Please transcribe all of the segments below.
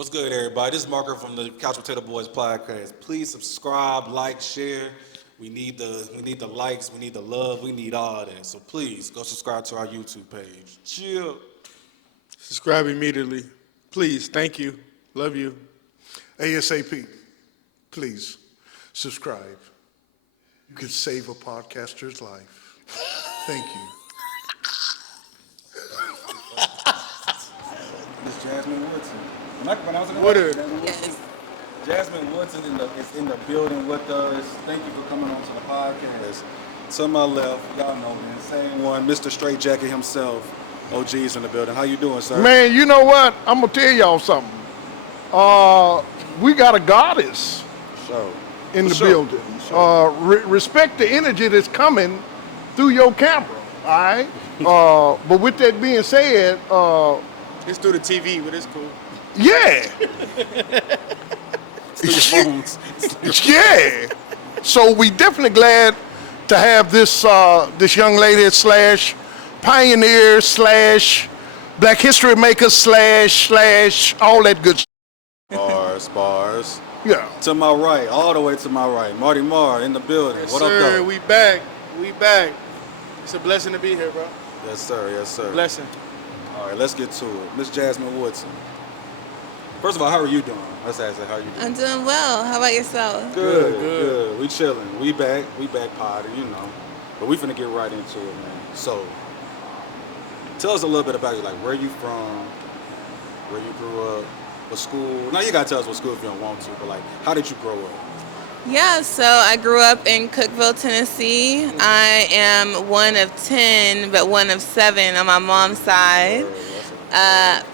What's good, everybody? This is Marker from the Couch Potato Boys podcast. Please subscribe, like, share. We need the likes, we need the love, we need all that. So please go subscribe to our YouTube page. Chill. Subscribe immediately. Please, thank you. Love you. ASAP, please subscribe. You can save a podcaster's life. Thank you. Miss Jasmine Woodson. When I was in the Woodard. Yes. Jasmine Woodson is in the building with us. Thank you for coming on to the podcast. To my left, y'all know me, same one, Mr. Straight Jacket himself. OG's in the building. How you doing, sir? Man, you know what? I'm gonna tell y'all something. We got a goddess So, in the sure. building. Respect the energy that's coming through your camera, all right? But with that being said, It's through the TV, but it's cool. yeah, Through your phones. yeah. So we definitely glad to have this young lady slash pioneer slash Black History Maker slash all that good stuff. Bars. Yeah. To my right, all the way to my right, Marty Marr in the building. Yes, What sir. up, though? We back. It's a blessing to be here, bro. Yes, sir. Yes, sir. Blessing. All right, let's get to it. Miss Jasmine Woodson. First of all, how are you doing? Let's ask her, how are you doing? I'm doing well. How about yourself? Good. We chilling. We back potty, you know. But we finna get right into it, man. So, tell us a little bit about you, like where you from, where you grew up, what school. Now you gotta tell us what school if you don't want to, but like, how did you grow up? Yeah, so I grew up in Cookeville, Tennessee. I am one of 10, but one of 7 on my mom's side.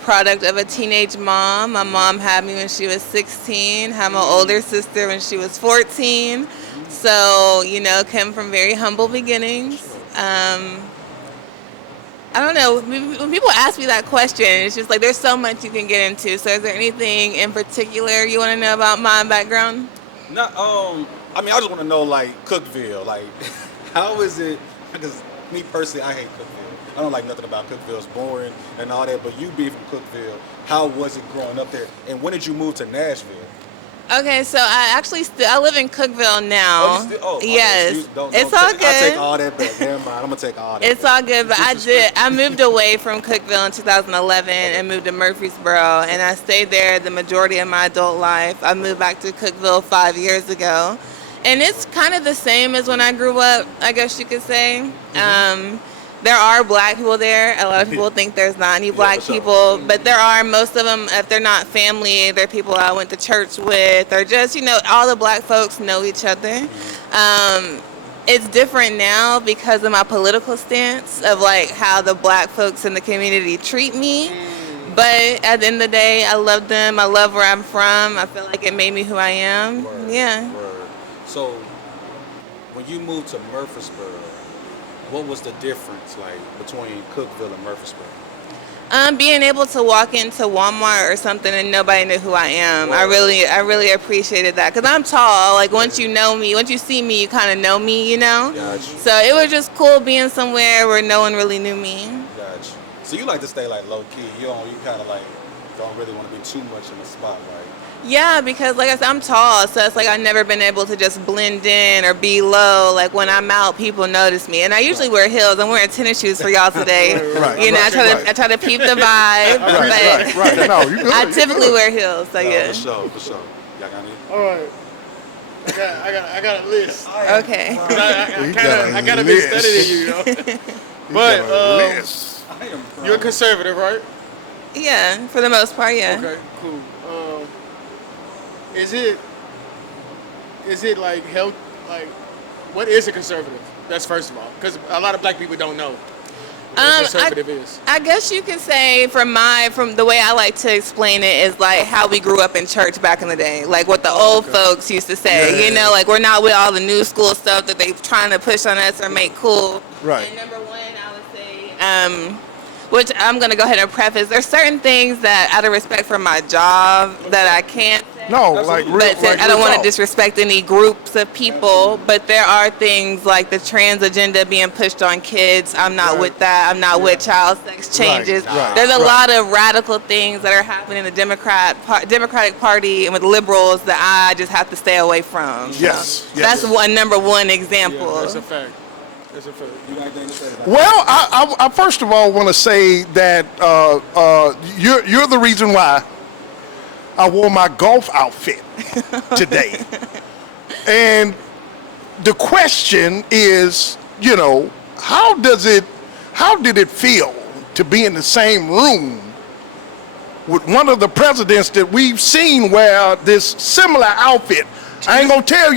Product of a teenage mom. My mom had me when she was 16, had my older sister when she was 14. So, came from very humble beginnings. I don't know, when people ask me that question, it's just like there's so much you can get into. So is there anything in particular you want to know about my background? Not, I just want to know, like, Cookeville. Like, how is it? Because me personally, I hate Cookeville. I don't like nothing about Cookeville. It's boring and all that. But you being from Cookeville, how was it growing up there? And when did you move to Nashville? Okay, so I actually I live in Cookeville now. Yes, it's all good. I take all that back. Never mind. I'm gonna take all that. It's all good, but I moved away from Cookeville in 2011 and moved to Murfreesboro, and I stayed there the majority of my adult life. I moved back to Cookeville 5 years ago, and it's kind of the same as when I grew up, I guess you could say. There are black people there. A lot of people think there's not any black people, but there are. Most of them, if they're not family, they're people I went to church with, or just, all the black folks know each other. It's different now because of my political stance of like how the black folks in the community treat me. But at the end of the day, I love them. I love where I'm from. I feel like it made me who I am. Word, Yeah. Word. So when you moved to Murfreesboro, what was the difference like between Cookeville and Murfreesboro? Being able to walk into Walmart or something and nobody knew who I am. I really appreciated that because I'm tall. Like once you know me, once you see me, you kind of know me, Gotcha. So it was just cool being somewhere where no one really knew me. Gotcha. So you like to stay like low key. You kind of like don't really want to be too much in the spotlight. Yeah, because like I said, I'm tall, so it's like I've never been able to just blend in or be low. Like when I'm out, people notice me, and I usually wear heels. I'm wearing tennis shoes for y'all today. I try to peep the vibe, but No, you good. I typically wear heels. So yeah. For sure. Y'all got any? All right. I got a list. Okay. I got a bit studied in you, But I am you're a conservative, right? Yeah, for the most part, yeah. Okay, cool. Is it like health? Like, what is a conservative? That's first of all, because a lot of black people don't know what a conservative is. I guess you can say from the way I like to explain it is like how we grew up in church back in the day, like what the old folks used to say. Like we're not with all the new school stuff that they're trying to push on us or make cool. Right. And number one, I would say, which I'm gonna go ahead and preface. There's certain things that, out of respect for my job, that I can't say. No, like real. But Like I don't want to talk. disrespect any groups of people, but there are things like the trans agenda being pushed on kids. I'm not with that. I'm not with child sex changes. There's a lot of radical things that are happening in the Democratic Party and with liberals that I just have to stay away from. Yes. That's number one example. Yeah, that's a fact. That's a fact. You got anything to say about Well, I first of all want to say that you're the reason why I wore my golf outfit today. And the question is, how did it feel to be in the same room with one of the presidents that we've seen wear this similar outfit? I ain't gonna tell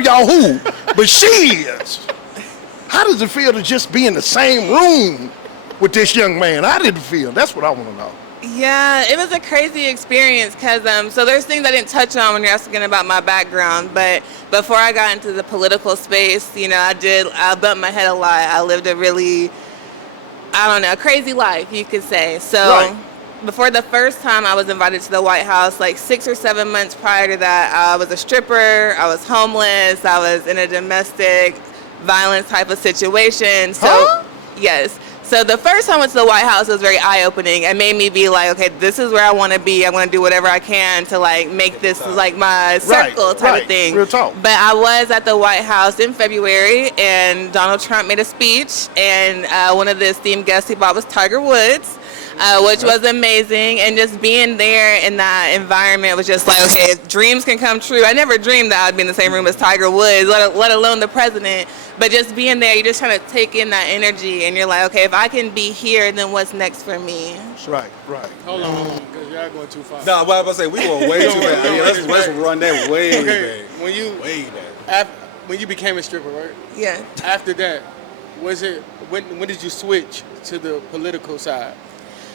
y'all who, but she is. How does it feel to just be in the same room with this young man? How did it feel? That's what I want to know. Yeah, it was a crazy experience because so there's things I didn't touch on when you're asking about my background, but before I got into the political space, I bumped my head a lot. I lived a really, a crazy life, you could say. So before the first time I was invited to the White House, like 6 or 7 months prior to that, I was a stripper, I was homeless, I was in a domestic violence type of situation. So, yes. So the first time I went to the White House, it was very eye-opening. It made me be like, okay, this is where I want to be. I want to do whatever I can to make this like my circle type of thing. Real talk. But I was at the White House in February, and Donald Trump made a speech, and one of the esteemed guests he brought was Tiger Woods. Which was amazing, and just being there in that environment was just like, okay, dreams can come true. I never dreamed that I'd be in the same room as Tiger Woods, let alone the president. But just being there, you're just trying to take in that energy, and you're like, okay, if I can be here, then what's next for me? Right. Hold on, because y'all going too far. No, what I was about to say, we going way too back. I mean, let's run that way back. When when you became a stripper, right? Yeah. After that, when did you switch to the political side?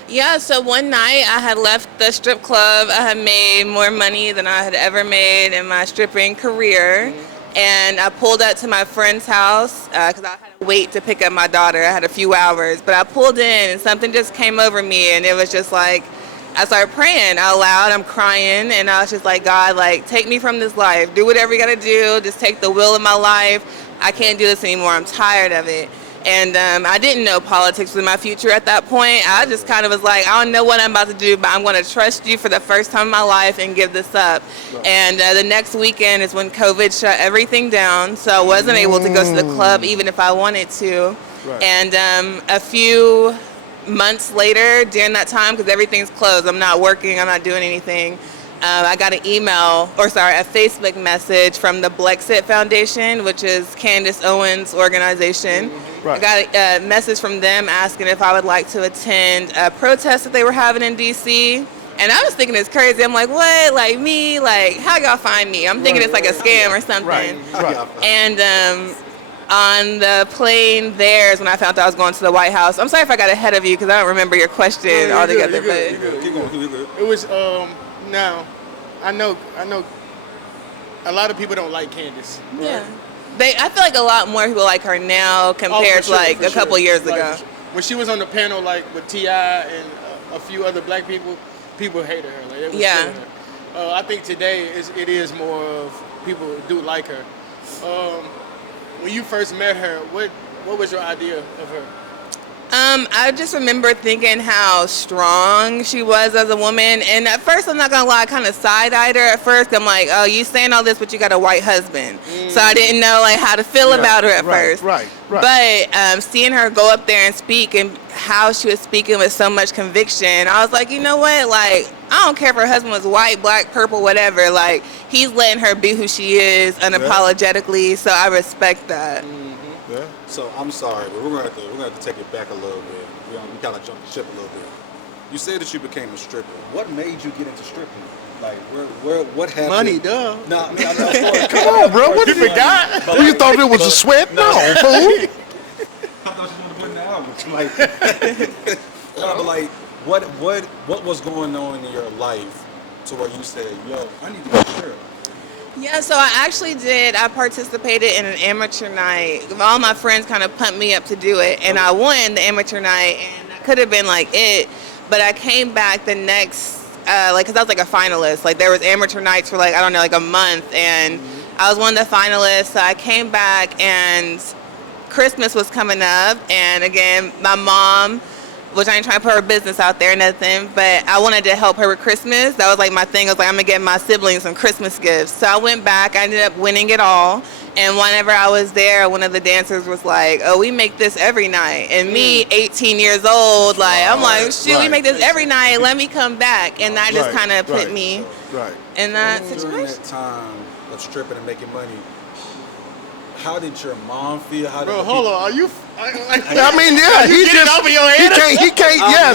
Yeah, so one night I had left the strip club. I had made more money than I had ever made in my stripping career. And I pulled up to my friend's house because I had to wait to pick up my daughter. I had a few hours. But I pulled in and something just came over me. And it was just like, I started praying out loud. I'm crying. And I was just like, God, take me from this life. Do whatever you got to do. Just take the will of my life. I can't do this anymore. I'm tired of it. And I didn't know politics was my future at that point. I just kind of was like, I don't know what I'm about to do, but I'm going to trust you for the first time in my life and give this up. Right. And the next weekend is when COVID shut everything down, so I wasn't able to go to the club even if I wanted to. Right. And a few months later, during that time, because everything's closed, I'm not working, I'm not doing anything, I got a Facebook message from the Blexit Foundation, which is Candace Owens' organization. Right. I got a message from them asking if I would like to attend a protest that they were having in D.C. And I was thinking it's crazy. I'm like, what? Like me? Like, how y'all find me? I'm thinking it's like a scam or something. Right. And on the plane there is when I found out I was going to the White House. I'm sorry if I got ahead of you because I don't remember your question altogether. You're good. It was now, I know a lot of people don't like Candace. Right? Yeah. I feel like a lot more people like her now compared to a couple years ago. When she was on the panel with T.I. and a few other black people, people hated her. They was killing her. I think today it is more of people do like her. When you first met her, what was your idea of her? I just remember thinking how strong she was as a woman. And at first, I'm not going to lie, I kind of side-eyed her at first. I'm like, oh, you saying all this, but you got a white husband. So I didn't know how to feel about her at first. Right. But seeing her go up there and speak and how she was speaking with so much conviction, I was like, you know what? I don't care if her husband was white, black, purple, whatever. He's letting her be who she is unapologetically. So I respect that. Yeah. So I'm sorry, but we're gonna have to take it back a little bit. We kind of jumped the ship a little bit. You said that you became a stripper. What made you get into stripping? What happened? Money, duh. No, I mean, come on, bro. What did you got? You thought it was a sweat? No, fool. I thought you wanted to put in the album. What was going on in your life to where you said, yo, I need to be a stripper? Yeah, so I participated in an amateur night. All my friends kind of pumped me up to do it, and I won the amateur night, and that could have been it. But I came back the next because I was like a finalist. Like there was amateur nights for like, I don't know, like a month, and I was one of the finalists. So I came back, and Christmas was coming up, and again, my mom, which I ain't trying to put her business out there or nothing, but I wanted to help her with Christmas. That was like my thing. I was like, I'm gonna get my siblings some Christmas gifts. So I went back, I ended up winning it all. And whenever I was there, one of the dancers was like, oh, we make this every night. And me, 18 years old, like, I'm like, shoot, we make this every night, let me come back. And that just kind of put me in that situation. During that time of stripping and making money, how did your mom feel? How did Bro, hold on, are you... I mean, yeah, he just over your head. He can't. Yeah,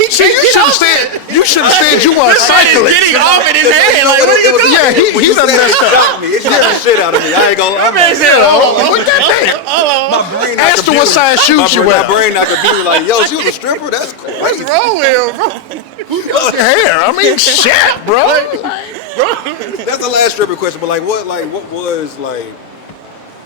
you should have said you were a cyclist. Getting off in his head. Like, what are you doing? Yeah, he done messed up. It shot the shit out of me. I ain't gonna lie. What that My brain not Ask her what size shoes you wear. My brain not could be like, yo, she was a stripper? That's crazy. What's wrong with him, bro? Who's hair? I mean, shit, bro. That's the last stripper question, but like what was like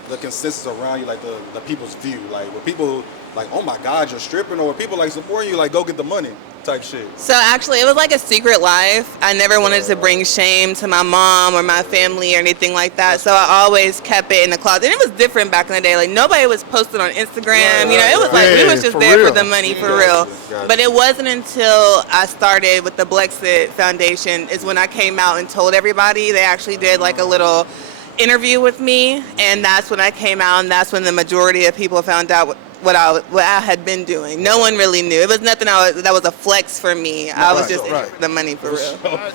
the consensus around you, like the people's view? Like were people like, oh my God, you're stripping, or were people like supporting you, like go get the money type shit? So actually it was like a secret life. I never wanted to bring shame to my mom or my family or anything like that. So I always kept it in the closet. And it was different back in the day. Like nobody was posted on Instagram. It was like we was just there for the money for real. But it wasn't until I started with the Blexit Foundation is when I came out and told everybody. They actually did like a little interview with me, and that's when I came out, and that's when the majority of people found out what I had been doing. No one really knew. It was nothing that was a flex for me. I was just in for the money for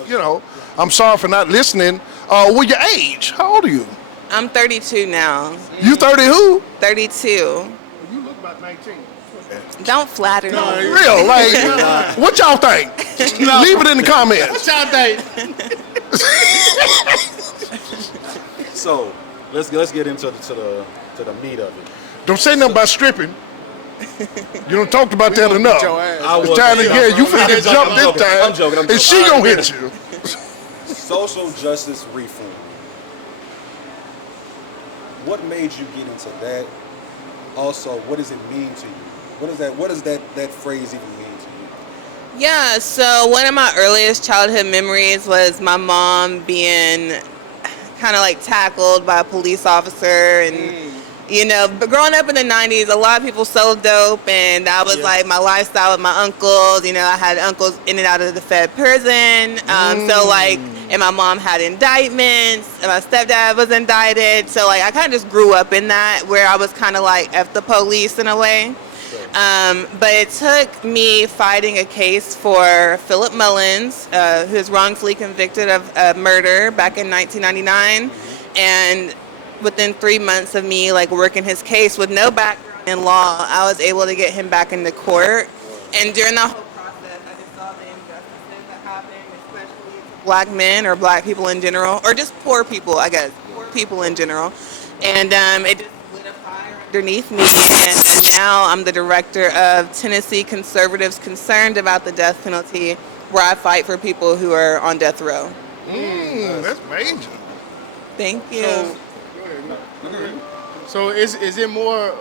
real. I'm sorry for not listening. What your age? How old are you? I'm 32 now. You 30 who? 32. You look about 19. Don't flatter me. Real, like, what y'all think? Leave it in the comments. What y'all think? So let's get into the meat of it. Don't say nothing about stripping. You don't talk about that enough. It's time to get you finna get jumped this time. I'm joking. And she gonna hit you. Social justice reform. What made you get into that? Also, what does it mean to you? What does that phrase even mean to you? Yeah, so one of my earliest childhood memories was my mom being kind of like tackled by a police officer, and but growing up in the 90s, a lot of people sold dope, and that was like my lifestyle with my uncles. I had uncles in and out of the Fed prison, so like, and my mom had indictments, and my stepdad was indicted, so like I kind of just grew up in that, where I was kind of like F the police in a way. But it took me fighting a case for Philip Mullins, who was wrongfully convicted of murder back in 1999. And within 3 months of me like working his case with no background in law, I was able to get him back into court. And during that whole process, I just saw the injustices that happened, especially to black men or black people in general, or just poor people, I guess, poor people in general. And it just lit a fire underneath me, and now I'm the director of Tennessee Conservatives Concerned About the Death Penalty, where I fight for people who are on death row. That's major. Thank you. So is it more?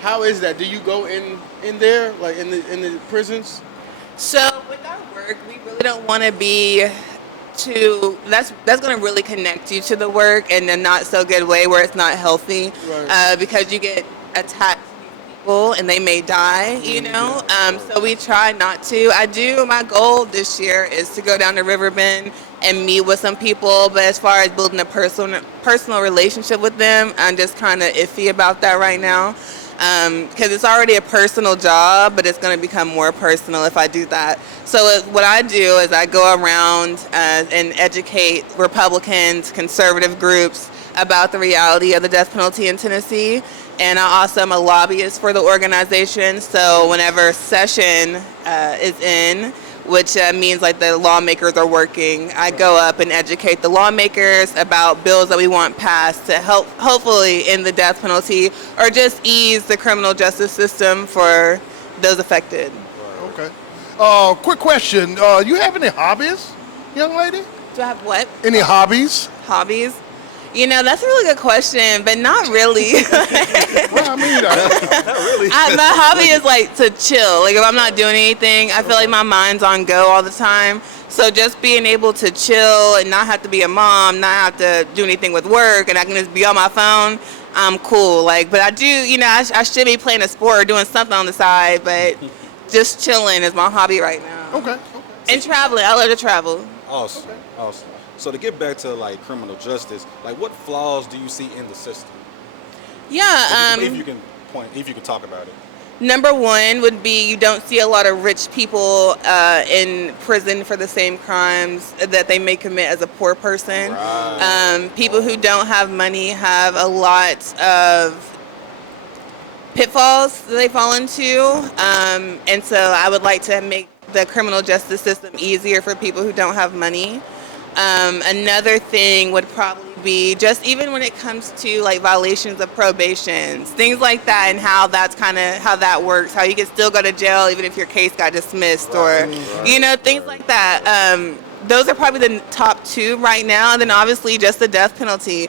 How is that? Do you go in there, like in the prisons? So with our work, we really don't want to be too. That's going to really connect you to the work in a not so good way, where it's not healthy, because you get attached to people and they may die. So we try not to. My goal this year is to go down to Riverbend and meet with some people, but as far as building a personal relationship with them, I'm just kind of iffy about that right now, because it's already a personal job, but it's going to become more personal if I do that. So what I do is I go around and educate Republicans, conservative groups about the reality of the death penalty in Tennessee. And I also am a lobbyist for the organization, so whenever session is in, which means like the lawmakers are working, I go up and educate the lawmakers about bills that we want passed to help hopefully end the death penalty or just ease the criminal justice system for those affected. Okay. Quick question. You have any hobbies, young lady? Do I have what? Any hobbies? Hobbies? That's a really good question, but not really. Well, I mean, Not really. My hobby is like to chill. Like if I'm not doing anything, I feel like my mind's on go all the time. So just being able to chill and not have to be a mom, not have to do anything with work, and I can just be on my phone, I'm cool. Like, but I do, I should be playing a sport or doing something on the side, but just chilling is my hobby right now. okay. And traveling. I love to travel. Awesome. So to get back to like criminal justice, like what flaws do you see in the system? Yeah. If you can talk about it. Number one would be you don't see a lot of rich people in prison for the same crimes that they may commit as a poor person. Right. People who don't have money have a lot of pitfalls that they fall into. And so I would like to make the criminal justice system easier for people who don't have money. Another thing would probably be just even when it comes to like violations of probations, things like that, and how that's kind of how that works, how you can still go to jail even if your case got dismissed, or things like that. Those are probably the top two right now. And then obviously just the death penalty.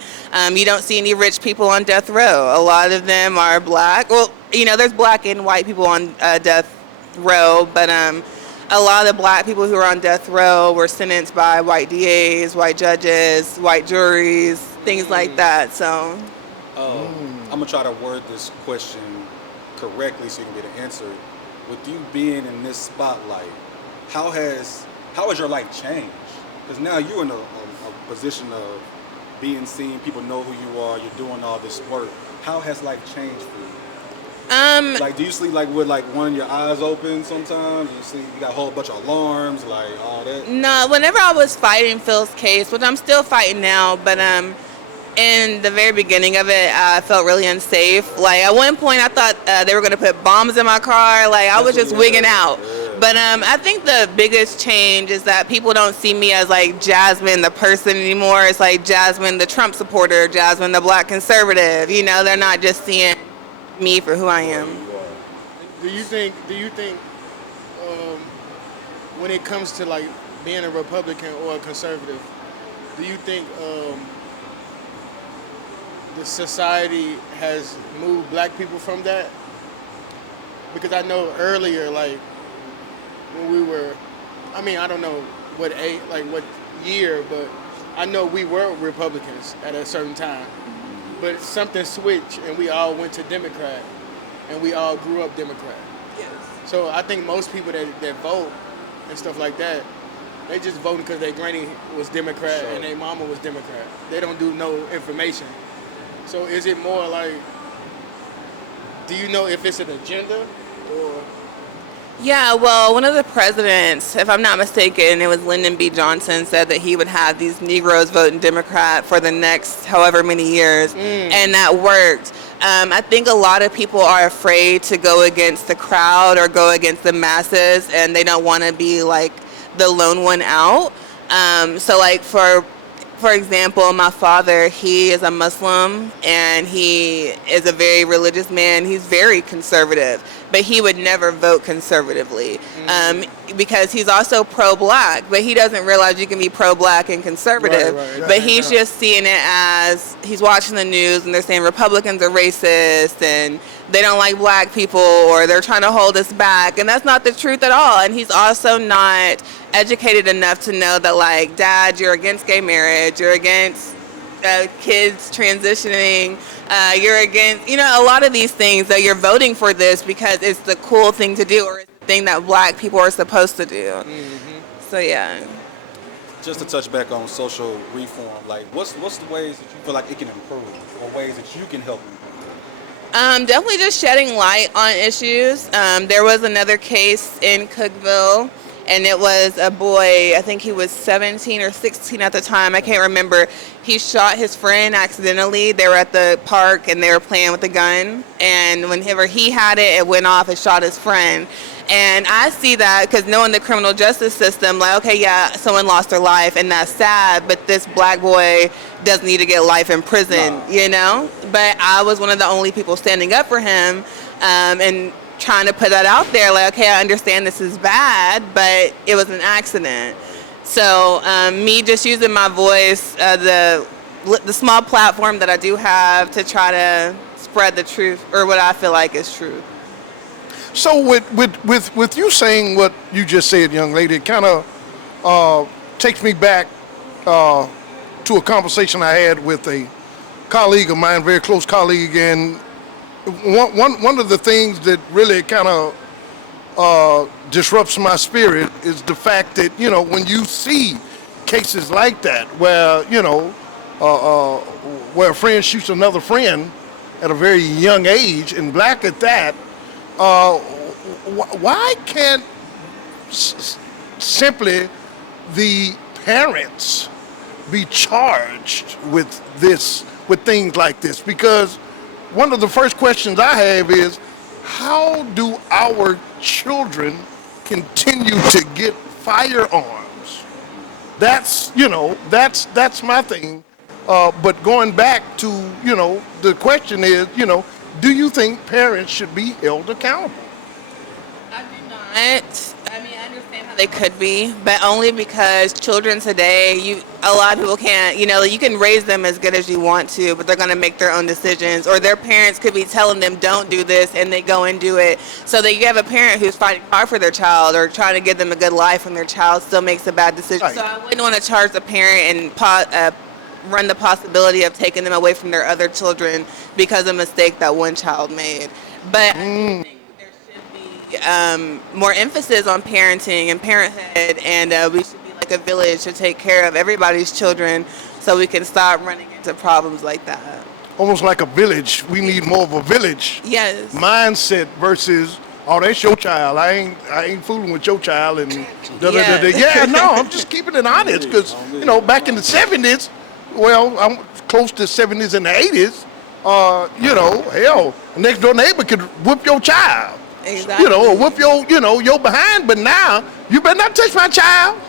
You don't see any rich people on death row. A lot of them are black. Well, there's black and white people on death row, but a lot of the black people who are on death row were sentenced by white DAs, white judges, white juries, things like that. So, I'm gonna try to word this question correctly so you can get an answer. With you being in this spotlight, how has your life changed? Because now you're in a position of being seen. People know who you are. You're doing all this work. How has life changed for you? Like, do you sleep like with like one of your eyes open sometimes? You got a whole bunch of alarms, like all that? No, whenever I was fighting Phil's case, which I'm still fighting now, but in the very beginning of it, I felt really unsafe. Like at one point, I thought they were going to put bombs in my car. Like I was just wigging out. Yeah. But I think the biggest change is that people don't see me as like Jasmine the person anymore. It's like Jasmine the Trump supporter, Jasmine the black conservative. They're not just seeing me for who I am. Do you think when it comes to like being a Republican or a conservative, do you think the society has moved black people from that? Because I know earlier, like when we were, I don't know what year, but I know we were Republicans at a certain time. But something switched, and we all went to Democrat, and we all grew up Democrat. Yes. So I think most people that vote and stuff like that, they just voting because their granny was Democrat and their mama was Democrat. They don't do no information. So is it more like, do you know if it's an agenda or? Yeah, well, one of the presidents, if I'm not mistaken, it was Lyndon B. Johnson, said that he would have these Negroes voting Democrat for the next however many years, and that worked. I think a lot of people are afraid to go against the crowd or go against the masses, and they don't want to be like the lone one out. So like for example, my father, he is a Muslim and he is a very religious man. He's very conservative, but he would never vote conservatively because he's also pro-black, but he doesn't realize you can be pro-black and conservative. But he's just seeing it as he's watching the news and they're saying Republicans are racist and they don't like black people or they're trying to hold us back. And that's not the truth at all. And he's also not educated enough to know that, like, Dad, you're against gay marriage, you're against kids transitioning, you're against, a lot of these things, that you're voting for this because it's the cool thing to do or it's the thing that black people are supposed to do. So, yeah. Just to touch back on social reform, like, what's the ways that you feel like it can improve or ways that you can help improve? Definitely just shedding light on issues. There was another case in Cookeville, and it was a boy, I think he was 17 or 16 at the time, I can't remember. He shot his friend accidentally. They were at the park and they were playing with a gun, and whenever he had it, it went off and shot his friend. And I see that because knowing the criminal justice system, like, okay, yeah, someone lost their life and that's sad, but this black boy doesn't need to get life in prison, But I was one of the only people standing up for him and trying to put that out there, like, okay, I understand this is bad, but it was an accident. So me just using my voice, the the small platform that I do have to try to spread the truth, or what I feel like is truth. So with you saying what you just said, young lady, it kind of takes me back to a conversation I had with a colleague of mine, very close colleague, and one of the things that really kind of disrupts my spirit is the fact that, you know, when you see cases like that where, you know, where a friend shoots another friend at a very young age, and black at that, why can't simply the parents be charged with things like this? Because one of the first questions I have is, how do our children continue to get firearms? That's my thing. But going back to, you know, the question is, you know, do you think parents should be held accountable? I do not. I mean, I understand how they could be, but only because children today, a lot of people can't, you know, you can raise them as good as you want to, but they're going to make their own decisions, or their parents could be telling them don't do this and they go and do it. So that you have a parent who's fighting hard for their child or trying to give them a good life, and their child still makes a bad decision. Right. So I wouldn't want to charge the parent and run the possibility of taking them away from their other children because of a mistake that one child made. But I do think there should be more emphasis on parenting and parenthood, and we should be like a village to take care of everybody's children so we can stop running into problems like that. Almost like a village. We need more of a village mindset versus, oh, that's your child. I ain't fooling with your child. And yeah, no, I'm just keeping it honest, because, you know, back in the 70s, well, I'm close to 70s and the 80s. You know, hell, a next door neighbor could whoop your child. Exactly. You know, or whoop your behind. But now you better not touch my child.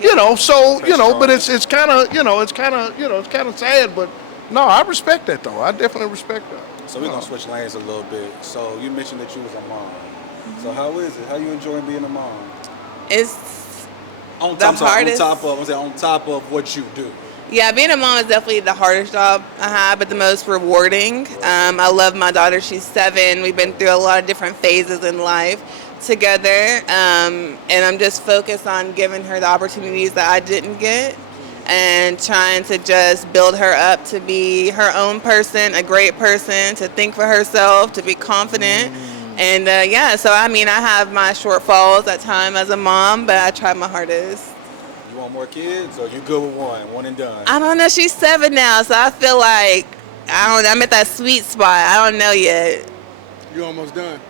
You know, so you know, but it's kind of sad. But no, I respect that though. I definitely respect that. So we're gonna switch lanes a little bit. So you mentioned that you was a mom. So how is it? How you enjoying being a mom? It's on the hardest. On top of what you do. Yeah, being a mom is definitely the hardest job I have, but the most rewarding. I love my daughter. She's 7. We've been through a lot of different phases in life together, and I'm just focused on giving her the opportunities that I didn't get and trying to just build her up to be her own person, a great person, to think for herself, to be confident. And so I mean, I have my shortfalls at times as a mom, but I try my hardest. You want more kids, or you good with one and done? I don't know. She's 7 now, so I feel like I'm at that sweet spot. I don't know yet. You almost done.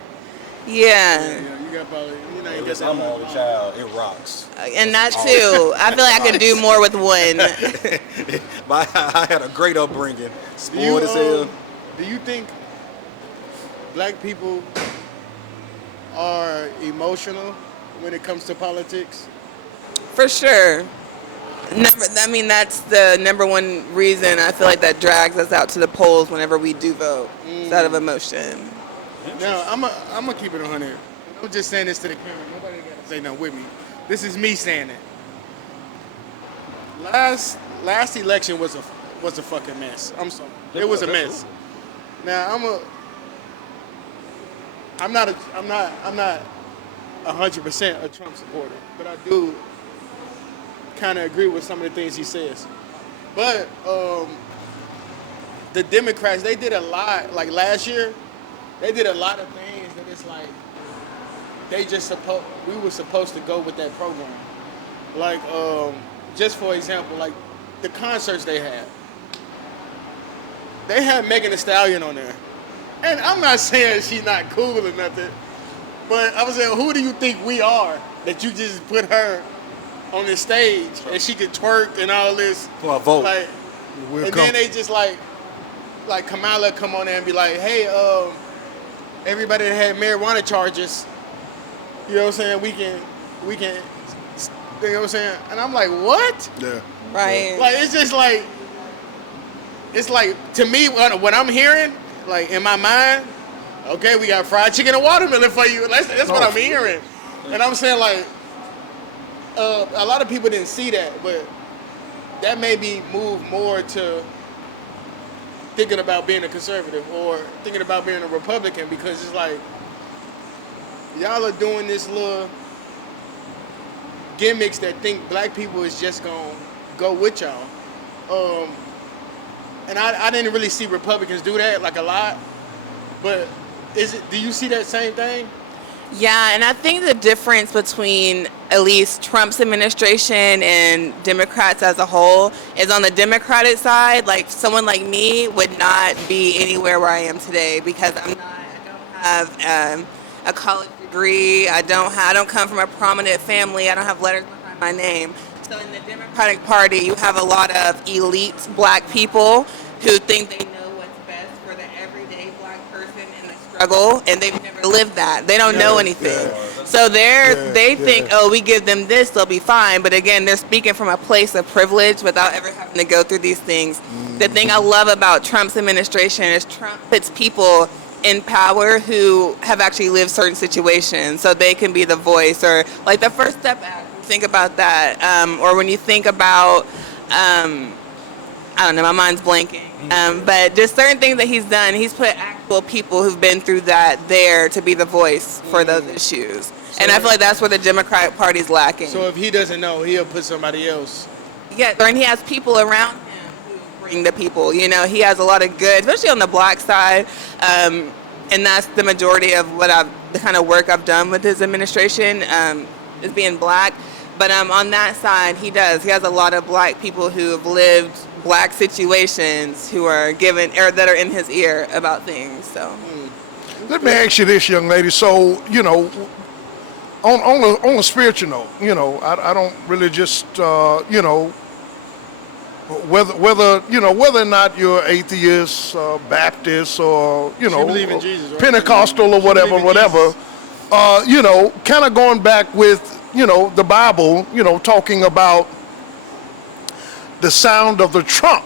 Yeah. You got probably, you know, you got I'm an only child. It rocks. And that too. I feel like I could do more with one. But I had a great upbringing. Spoiled as hell. Do you think black people are emotional when it comes to politics? For sure. That's the number one reason I feel like that drags us out to the polls whenever we do vote. It's out of emotion. Now, I'm gonna keep it 100. I'm just saying this to the camera. Nobody gotta say nothing with me. This is me saying it. Last election was a fucking mess. I'm sorry. It was a mess. Now I'm not 100% a Trump supporter, but I do kind of agree with some of the things he says. But the Democrats, they did a lot. Like last year, they did a lot of things that it's like we were supposed to go with that program. Like just for example, like the concerts they had Megan Thee Stallion on there. And I'm not saying she's not cool or nothing, but I was saying, who do you think we are that you just put her on this stage and she could twerk and all this? For a vote. Like, then they just like Kamala come on there and be like, hey, everybody that had marijuana charges, you know what I'm saying, we can, you know what I'm saying? And I'm like, what? Yeah. Right. Like, it's just like, it's like, to me, what I'm hearing, like in my mind, okay, we got fried chicken and watermelon for you. That's what I'm hearing. And I'm saying, like, a lot of people didn't see that, but that made me move more to thinking about being a conservative or thinking about being a Republican, because it's like y'all are doing this little gimmicks that think black people is just gonna go with y'all. And I didn't really see Republicans do that like a lot, but do you see that same thing? Yeah, and I think the difference between at least Trump's administration and Democrats as a whole is on the Democratic side, like someone like me would not be anywhere where I am today because I don't have a college degree. I don't come from a prominent family. I don't have letters behind my name. So in the Democratic Party, you have a lot of elite black people who think they know what's best for the everyday black person in the struggle, and they've never lived that. They don't know anything. So they think, oh, we give them this, they'll be fine. But again, they're speaking from a place of privilege without ever having to go through these things. The thing I love about Trump's administration is Trump puts people in power who have actually lived certain situations, so they can be the voice, or like the First Step Act. Think about that, or when you think about, I don't know, my mind's blanking. But just certain things that he's done, he's put actual people who've been through that there to be the voice for those issues. And I feel like that's where the Democratic Party's lacking. So if he doesn't know, he'll put somebody else. Yeah, and he has people around him who bring the people. You know, he has a lot of good, especially on the black side. And that's the majority of the kind of work I've done with his administration, is being black. But on that side, he has a lot of black people who have lived black situations who are that are in his ear about things. So, let me ask you this, young lady. So, you know, on a spiritual note, you know, I don't really just, you know, whether or not you're atheist, Baptist, or you know, believe in Jesus, right? Pentecostal or whatever, you know, kind of going back with, you know, the Bible, you know, talking about the sound of the trump.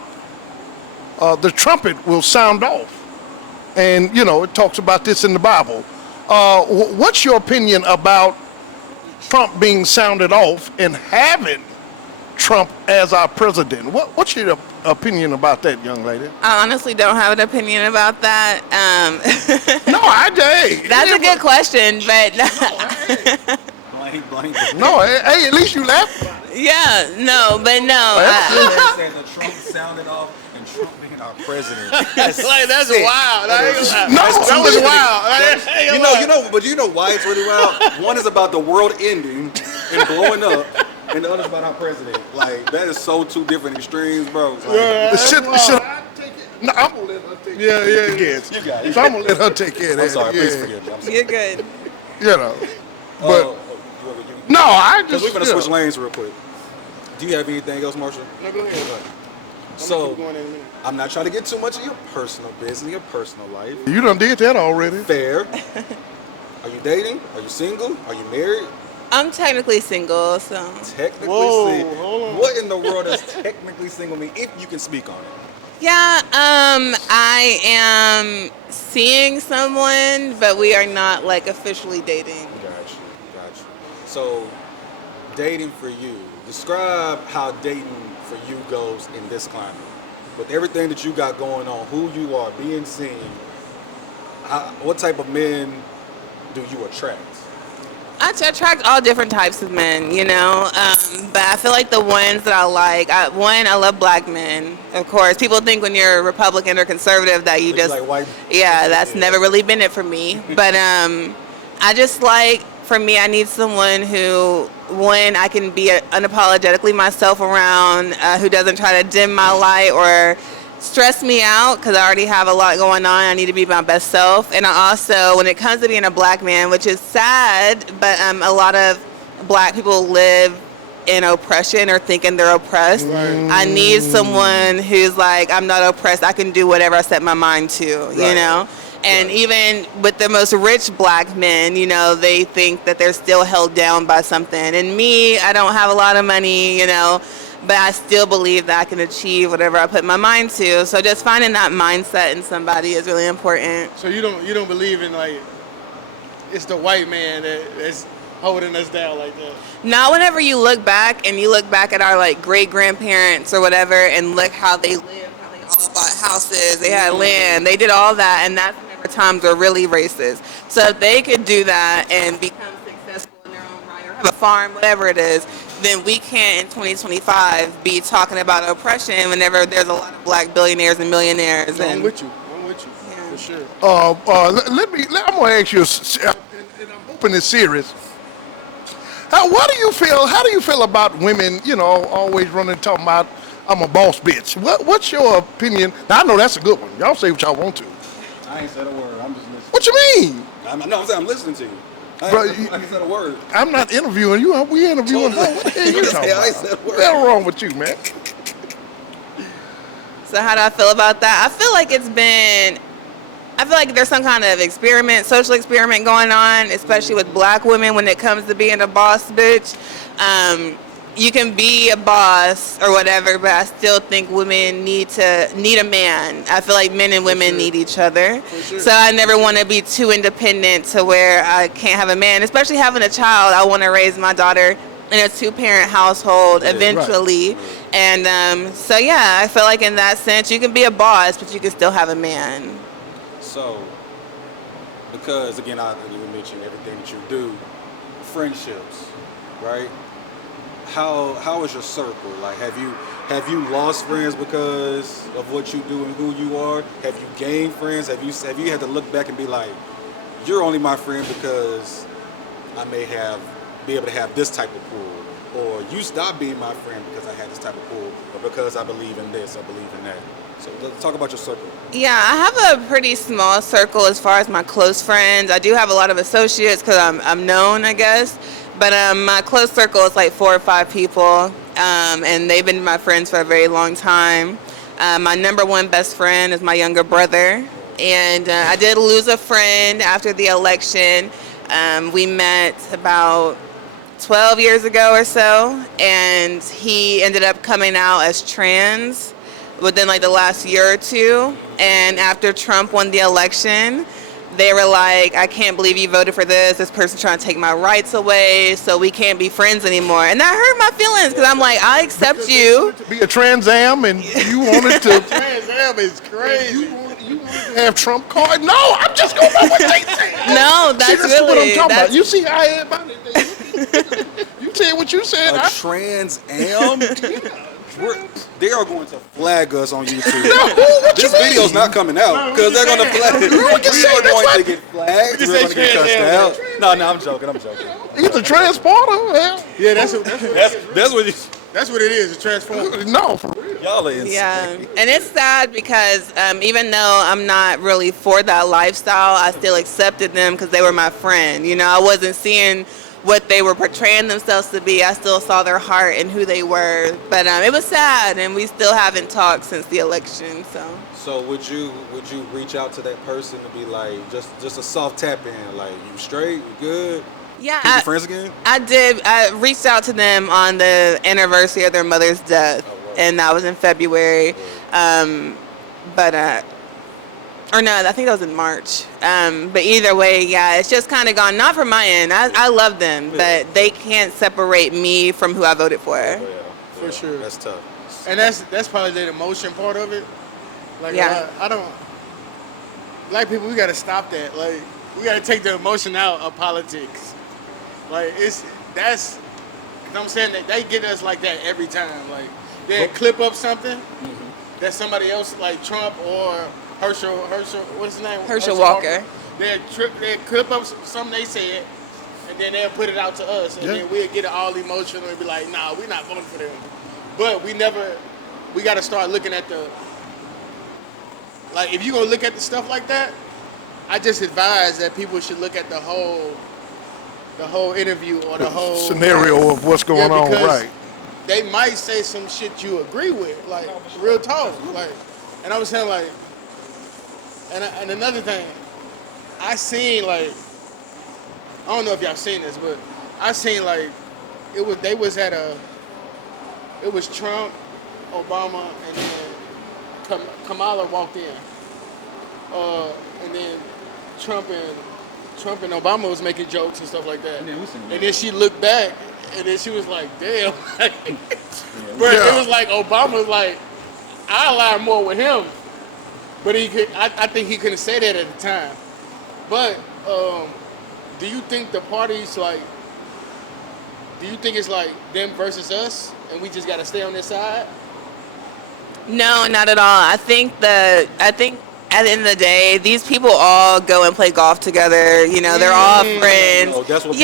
The trumpet will sound off. And, you know, it talks about this in the Bible. What's your opinion about Trump being sounded off and having Trump as our president? What's your opinion about that, young lady? I honestly don't have an opinion about that. No, That's a good question, but... No, hey, at least you laughed. Yeah, no, but no. Saying that Trump sounded off and Trump being our president. That's wild. That was wild. But you know why it's really wild? One is about the world ending and blowing up, and the other is about our president. Like, that is so two different extremes, bro. Like, should I take it? No, I'm gonna let her take it. Yeah. You got it. So I'm gonna let her take care of that. I'm sorry, please forgive me. I'm sorry. You're good. You know, but no, I just. We're gonna switch lanes real quick. Do you have anything else, Marshall? No, go ahead. So, I'm not trying to get too much of your personal business, your personal life. You done did that already. Fair. Are you dating? Are you single? Are you married? I'm technically single, so. Technically single. Hold on. What in the world does technically single mean, if you can speak on it? Yeah, I am seeing someone, but we are not like officially dating. Got you. So, dating for you. Describe how dating for you goes in this climate. With everything that you got going on, who you are, being seen, what type of men do you attract? I attract all different types of men, you know, but I feel like the ones that I like, I love black men, of course. People think when you're a Republican or conservative that you just, like white. Yeah, that's never really been it for me. But I just like, for me, I need someone who, one, I can be unapologetically myself around, who doesn't try to dim my light or stress me out, because I already have a lot going on. I need to be my best self. And I also, when it comes to being a black man, which is sad, but a lot of black people live in oppression or thinking they're oppressed. Right. I need someone who's like, I'm not oppressed. I can do whatever I set my mind to, you know? And even with the most rich black men, you know, they think that they're still held down by something. And me, I don't have a lot of money, you know, but I still believe that I can achieve whatever I put my mind to. So just finding that mindset in somebody is really important. So you don't believe in, like, it's the white man that's holding us down like that? Not whenever you look back and you look back at our like great grandparents or whatever and look how they lived, how they all bought houses, they had land, they did all that, and that's whenever times were really racist. So if they could do that and become successful in their own right, or have a farm, whatever it is, then we can't in 2025 be talking about oppression whenever there's a lot of black billionaires and millionaires. No, and I'm with you, for sure. I'm gonna ask you, and I'm hoping it's serious. How do you feel about women, always running talking about, I'm a boss bitch? What's your opinion? Now, I know that's a good one. Y'all say what y'all want to. I ain't said a word. I'm just listening. What you mean? I'm listening to you. I ain't said a word. I'm not interviewing you. We interviewing her. What the hell you talking about? I ain't said a word. What's wrong with you, man? So how do I feel about that? I feel like there's some kind of social experiment going on, especially with black women when it comes to being a boss bitch. You can be a boss or whatever, but I still think women need a man. I feel like men and women need each other. Sure. So I never want to be too independent to where I can't have a man, especially having a child. I want to raise my daughter in a 2-parent household eventually. Right. And so yeah, I feel like in that sense, you can be a boss, but you can still have a man. So, because again, you mentioned everything that you do, friendships, right? How is your circle? Like, have you lost friends because of what you do and who you are? Have you gained friends? Have you had to look back and be like, you're only my friend because I may be able to have this type of pull, or you stopped being my friend because I had this type of pull, or because I believe in this, I believe in that. So let's talk about your circle. Yeah, I have a pretty small circle as far as my close friends. I do have a lot of associates because I'm known, I guess. But my close circle is like 4 or 5 people, and they've been my friends for a very long time. My number one best friend is my younger brother, and I did lose a friend after the election. We met about 12 years ago or so, and he ended up coming out as trans within like the last year or two. And after Trump won the election, they were like, I can't believe you voted for this person's trying to take my rights away, so we can't be friends anymore. And that hurt my feelings, because I'm like, I accept you. To be a Trans Am, and you wanted to. Trans Am is crazy. You wanted to have Trump card? No, I'm just going by what they say. No, that's what I'm talking about. You see how everybody, you said what you said. A Trans Am? They are going to flag us on YouTube. This video's not coming out because they're going to flag it. We're going to get flagged. We're going to get cussed out. No, I'm joking. He's a transporter. Yeah, that's what it is. A transporter. No, for real. Y'all are insane. Yeah, and it's sad because even though I'm not really for that lifestyle, I still accepted them because they were my friend. I wasn't seeing what they were portraying themselves to be. I still saw their heart and who they were. But it was sad, and we still haven't talked since the election. So would you reach out to that person to be like, just a soft tap in, like, you straight, you good? Yeah. Can you be friends again? I did. I reached out to them on the anniversary of their mother's death, and that was in February. Or no, I think that was in March. But either way, yeah, it's just kind of gone. Not from my end. I love them, but they can't separate me from who I voted for. For sure. That's tough. And that's probably the emotion part of it. Like, yeah. I don't. Black people, we got to stop that. Like, we got to take the emotion out of politics. Like, I'm saying that they get us like that every time. Like, they clip up something that somebody else, like Trump or Herschel, what's his name? Herschel Walker. They'll clip up something they said, and then they'll put it out to us, and then we'll get it all emotional and be like, nah, we're not voting for them. But we got to start looking at like, if you're going to look at the stuff like that, I just advise that people should look at the whole interview or the whole scenario of what's going on, right? They might say some shit you agree with, like, real talk. Like, and I was saying, like, and another thing, I seen, like, I don't know if y'all seen this, but I seen, like, it was Trump, Obama, and then Kamala walked in. And then Trump and Obama was making jokes and stuff like that. And then she looked back, and then she was like, damn. But it was like, Obama was like, I align more with him, but I think he couldn't say that at the time. But do you think the party's like? Do you think it's like them versus us, and we just got to stay on this side? No, not at all. I think at the end of the day, these people all go and play golf together. You know, they're all friends. No, that's what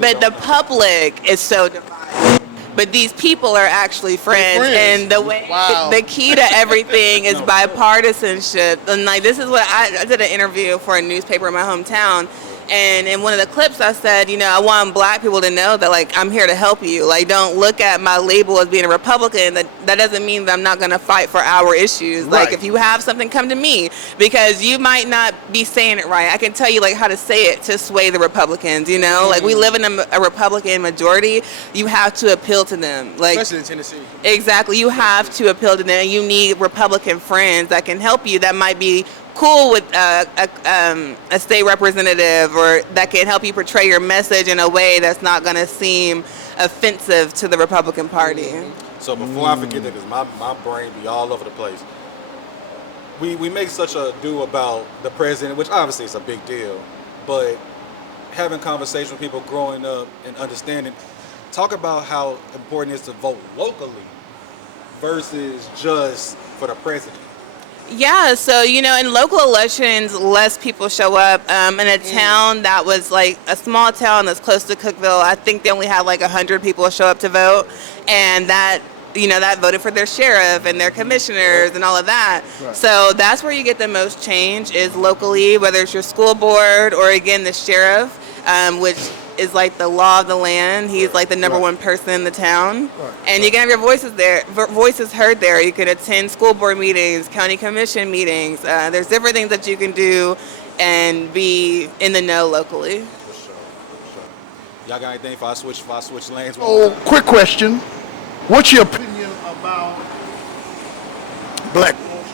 but the public is so divided. But these people are actually friends. And the way, the key to everything is bipartisanship. And like, this is what I did an interview for a newspaper in my hometown. And in one of the clips I said, you know, I want black people to know that, like, I'm here to help you. Like, don't look at my label as being a Republican. That doesn't mean that I'm not going to fight for our issues. Right. Like, if you have something, come to me. Because you might not be saying it right. I can tell you, like, how to say it to sway the Republicans, you know? Like, we live in a Republican majority. You have to appeal to them. Like, especially in Tennessee. Exactly. You have to appeal to them. You need Republican friends that can help you, that might be cool with a state representative, or that can help you portray your message in a way that's not going to seem offensive to the Republican Party. So before I forget that, because my brain be all over the place, we make such a do about the president, which obviously is a big deal, but having conversation with people growing up and understanding, talk about how important it is to vote locally versus just for the president. Yeah, so, you know, in local elections, less people show up. In a town that was like a small town that's close to Cookeville, I think they only had like 100 people show up to vote. And that, you know, that voted for their sheriff and their commissioners and all of that. Right. So that's where you get the most change, is locally, whether it's your school board or, again, the sheriff, which is like the law of the land. He's like the number one person in the town. And you can have your voices heard there. You can attend school board meetings, county commission meetings. There's different things that you can do and be in the know locally. For sure. Y'all got anything if I switch lanes? Oh, quick question. What's your opinion about Black Wall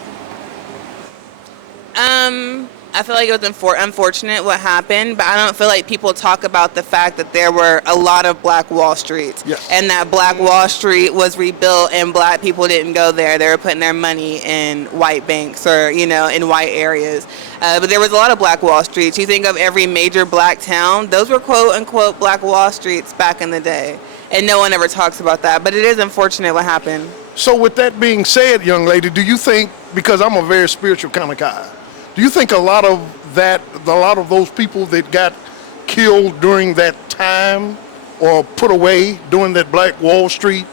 Street? I feel like it was unfortunate what happened, but I don't feel like people talk about the fact that there were a lot of Black Wall Streets. Yes. And that Black Wall Street was rebuilt and black people didn't go there. They were putting their money in white banks or, you know, in white areas. But there was a lot of Black Wall Streets. You think of every major black town, those were quote unquote Black Wall Streets back in the day. And no one ever talks about that, but it is unfortunate what happened. So with that being said, young lady, do you think, because I'm a very spiritual kind of guy, do you think a lot of those people that got killed during that time or put away during that Black Wall Street,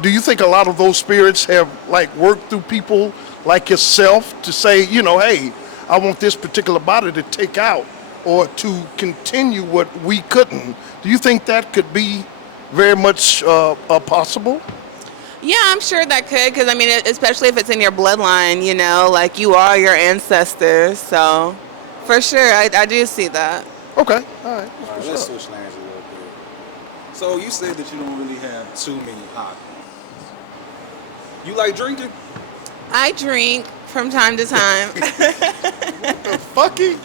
do you think a lot of those spirits have like worked through people like yourself to say, you know, hey, I want this particular body to take out or to continue what we couldn't? Do you think that could be very much possible? Yeah, I'm sure that could, because I mean, especially if it's in your bloodline, you know, like you are your ancestors. So, for sure, I do see that. Okay, all right. Let's switch lanes a little bit. So you said that you don't really have too many hobbies. You like drinking? I drink from time to time. What the fucky?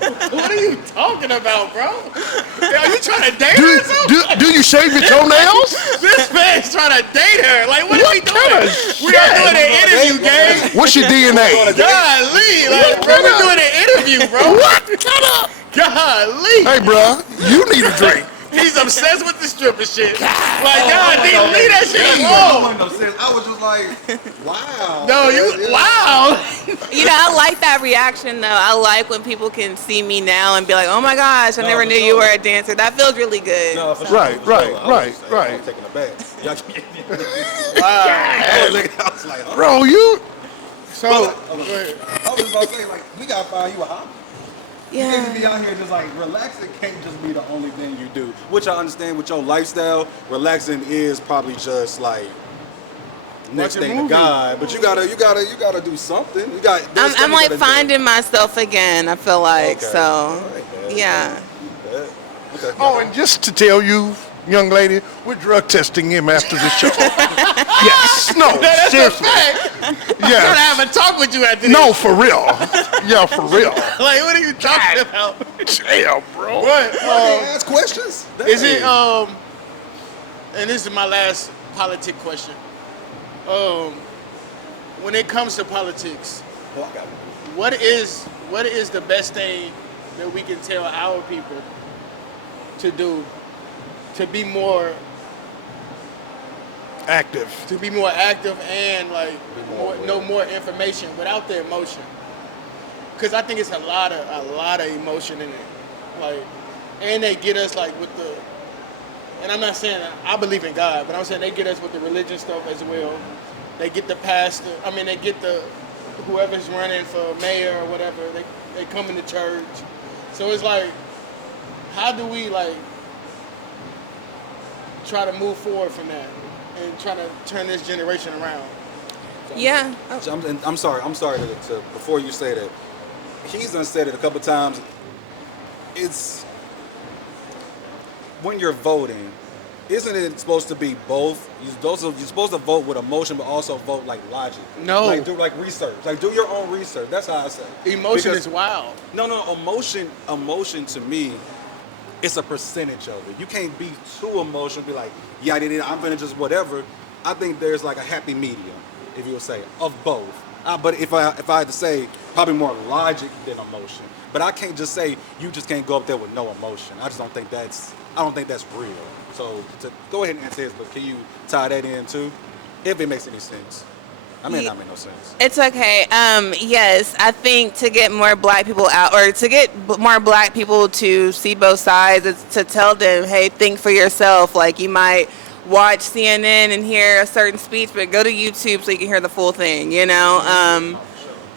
What are you talking about, bro? Are you trying to date her or something? Do you shave your toenails? This man's trying to date her. Like, what are we doing? We are doing an interview, gang. What's your DNA? Golly. Like, bro, we're doing an interview, bro. What? Shut up. Golly. Hey, bro, you need a drink. He's obsessed with the stripper shit. Like, God, leave that shit alone. I was just like, wow. No, wow. You know, I like that reaction, though. I like when people can see me now and be like, oh my gosh, I never knew you were a dancer. That feels really good. No, for sure. Right. I'm taking it back. Wow. I was like, Bro, you. So, I was just about to say, like, we got to find you a hobby. You can't be out here just like relaxing can't just be the only thing you do. Which I understand with your lifestyle, relaxing is probably just like next thing to God. But you gotta do something. I'm like finding myself again, I feel like. Okay. So Right, yeah. Okay. Oh, and just to tell you, young lady, we're drug testing him after the show. Yes. No, that's seriously. a fact. I'm trying to Yes. have a talk with you after this. No, for real. Yeah, for real. Like, what are you talking about? Damn, bro. What? Ask questions. Is it, and this is my last politic question. When it comes to politics, Oh, I got it. what is the best thing that we can tell our people to do to be more Active. and like know more information without the emotion? Because I think it's a lot of emotion in it, like, and they get us like with the, and I'm not saying I believe in God, but I'm saying they get us with the religion stuff as well. They get the pastor. I mean, they get the whoever's running for mayor or whatever. They come into church. So it's like, how do we like try to move forward from that and try to turn this generation around? Yeah. I'm sorry to before you say that. He's done said it a couple times. It's when you're voting, isn't it supposed to be both? You're supposed to vote with emotion, but also vote like logic. No. Like do like research. Like do your own research. That's how I say. Emotion is wild. No, emotion to me, it's a percentage of it. You can't be too emotional, be like, yeah, I did it, I'm gonna just whatever. I think there's like a happy medium, if you would say, of both. But if I had to say, probably more logic than emotion. But I can't just say you just can't go up there with no emotion. I don't think that's real. So to go ahead and answer this, but can you tie that in too, if it makes any sense? I mean, not make no sense. It's okay. Yes, I think to get more black people out, or to get more black people to see both sides, is to tell them, hey, think for yourself. Like, you might watch CNN and hear a certain speech, but go to YouTube so you can hear the full thing, you know?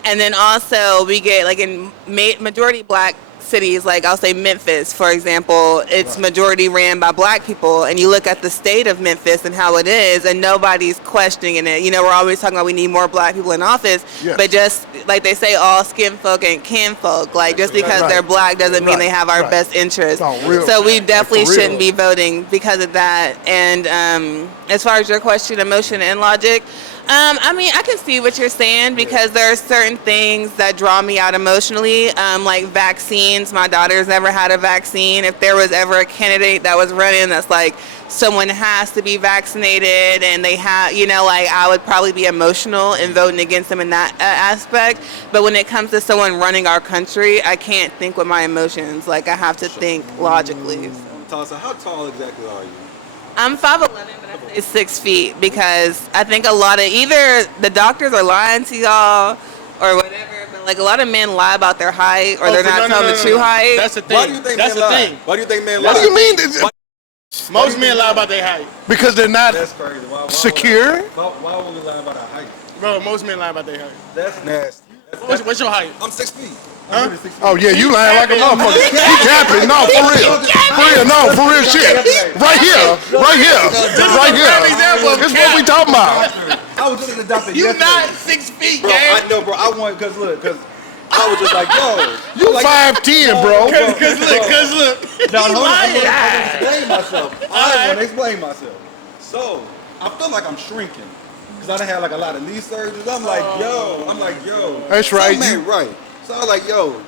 And then also we get, like, in majority black cities, like I'll say Memphis, for example, it's majority ran by black people, and you look at the state of Memphis and how it is, and nobody's questioning it. You know, we're always talking about we need more black people in office, but just like they say, all skin folk and kin folk, like just because they're black doesn't mean they have our best interests. So we definitely shouldn't be voting because of that. And as far as your question, emotion and logic, I mean, I can see what you're saying, because there are certain things that draw me out emotionally, like vaccines. My daughter's never had a vaccine. If there was ever a candidate that was running that's like, someone has to be vaccinated and they have, you know, like, I would probably be emotional in voting against them in that aspect. But when it comes to someone running our country, I can't think with my emotions. Like, I have to think logically. So how tall exactly are you? I'm 5'11", but I say 6 feet, because I think a lot of, either the doctors are lying to y'all or whatever, but like a lot of men lie about their height, or they're not telling the true height. That's the thing. Why do you think That's men the lie? thing. Why do you think men lie? What do you mean? Most men lie about their height. Because they're not That's crazy. Why secure? Why would we lie about our height? Bro, most men lie about their height. That's nasty. What's your height? I'm 6 feet. Huh? Oh yeah, you lying like a motherfucker. He capping. No, for real. For real shit. Right here. This is what we talking about. I was just in the doctor You yesterday. not 6 feet, Bro, gang. I know, bro. I want, because I was just like, yo. You like, 5'10", bro. Cause look. No, He hold on. I lying. want to explain myself. I want to explain myself. So, I feel like I'm shrinking. Because I done had like a lot of knee surgeries. I'm like, yo. That's right. Something ain't right. So I was like, yo,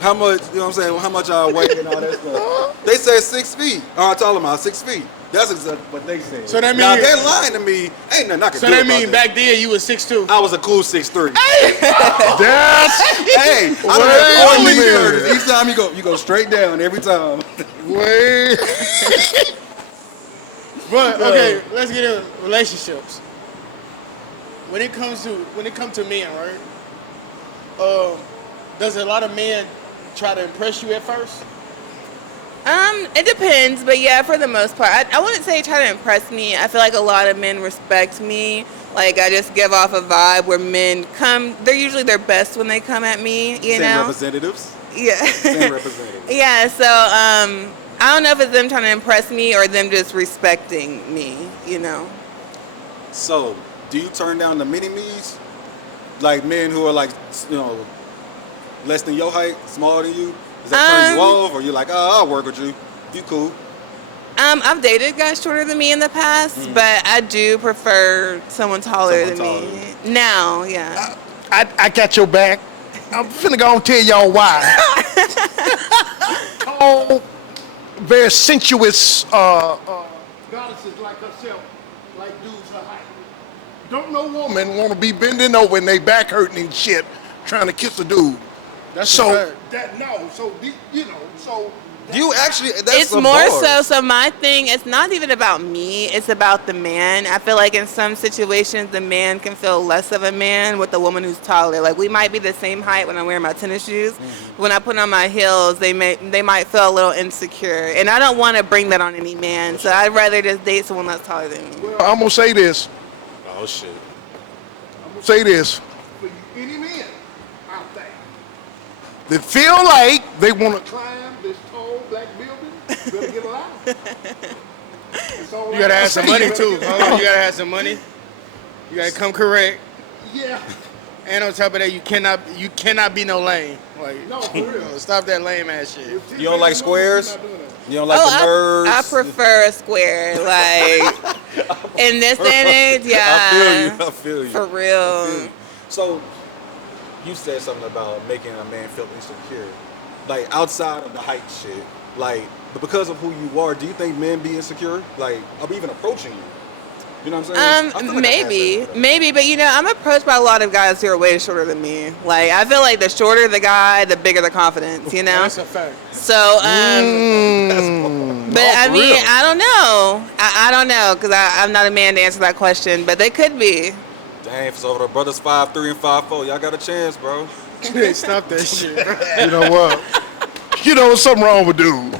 how much, you know what I'm saying, how much I weigh and all that stuff. They said 6 feet. I told them I was 6 feet. That's exactly what they said. So that now, means, if they're lying to me, ain't nothing I can do so that about means that. back then you was 6'2". I was a cool 6'3". That's Hey, I done had 4 knee surgeries. Each time you go straight down every time. way. But okay, let's get into relationships. When it comes to men, right? Does a lot of men try to impress you at first? It depends, but yeah, for the most part, I wouldn't say try to impress me. I feel like a lot of men respect me. Like, I just give off a vibe where men come, they're usually their best when they come at me, you Same know? representatives. Yeah. Same representatives. Yeah, so, I don't know if it's them trying to impress me or them just respecting me, you know? So, do you turn down the mini-me's? Like men who are like, you know, less than your height, smaller than you? Does that turn you off? Or you're like, oh, I'll work with you. You cool. I've dated guys shorter than me in the past, but I do prefer someone taller than me. Now, yeah. I got your back. I'm finna go and tell y'all why. Tall, very sensuous goddesses like herself, like dudes her height. Don't no woman want to be bending over and they back hurting and shit trying to kiss a dude. That's So Do you actually? That's It's some more bars. so my thing, it's not even about me, it's about the man. I feel like in some situations the man can feel less of a man with the woman who's taller. Like we might be the same height when I'm wearing my tennis shoes. When I put on my heels, they might feel a little insecure. And I don't want to bring that on any man. So I'd rather just date someone that's taller than me. well, I'm gonna say this. Oh shit. Say this. For any men out there that feel like they want to climb this tall black building, better get alive. You gotta have some money too. Hold on, you gotta have some money. You gotta come correct. Yeah. And on top of that, you cannot be no lame. Like, No, for real. stop that lame ass shit. You don't like squares? You don't like the I nerds? prefer a square. Like in this day and age, yeah. I feel you. For real. So, you said something about making a man feel insecure. Like, outside of the height shit, like, but because of who you are, do you think men be insecure? Like, of even approaching you? You know what I'm saying? I feel like I asked that. Maybe, but I'm approached by a lot of guys who are way shorter than me. Like, I feel like the shorter the guy, the bigger the confidence, That's a fact. So, but I mean, real. I don't know. I don't know, because I'm not a man to answer that question, but they could be. Dang, so the brothers 5'3" and 5'4", y'all got a chance, bro. Stop that shit, bro. You know what? You know, there's something wrong with dude.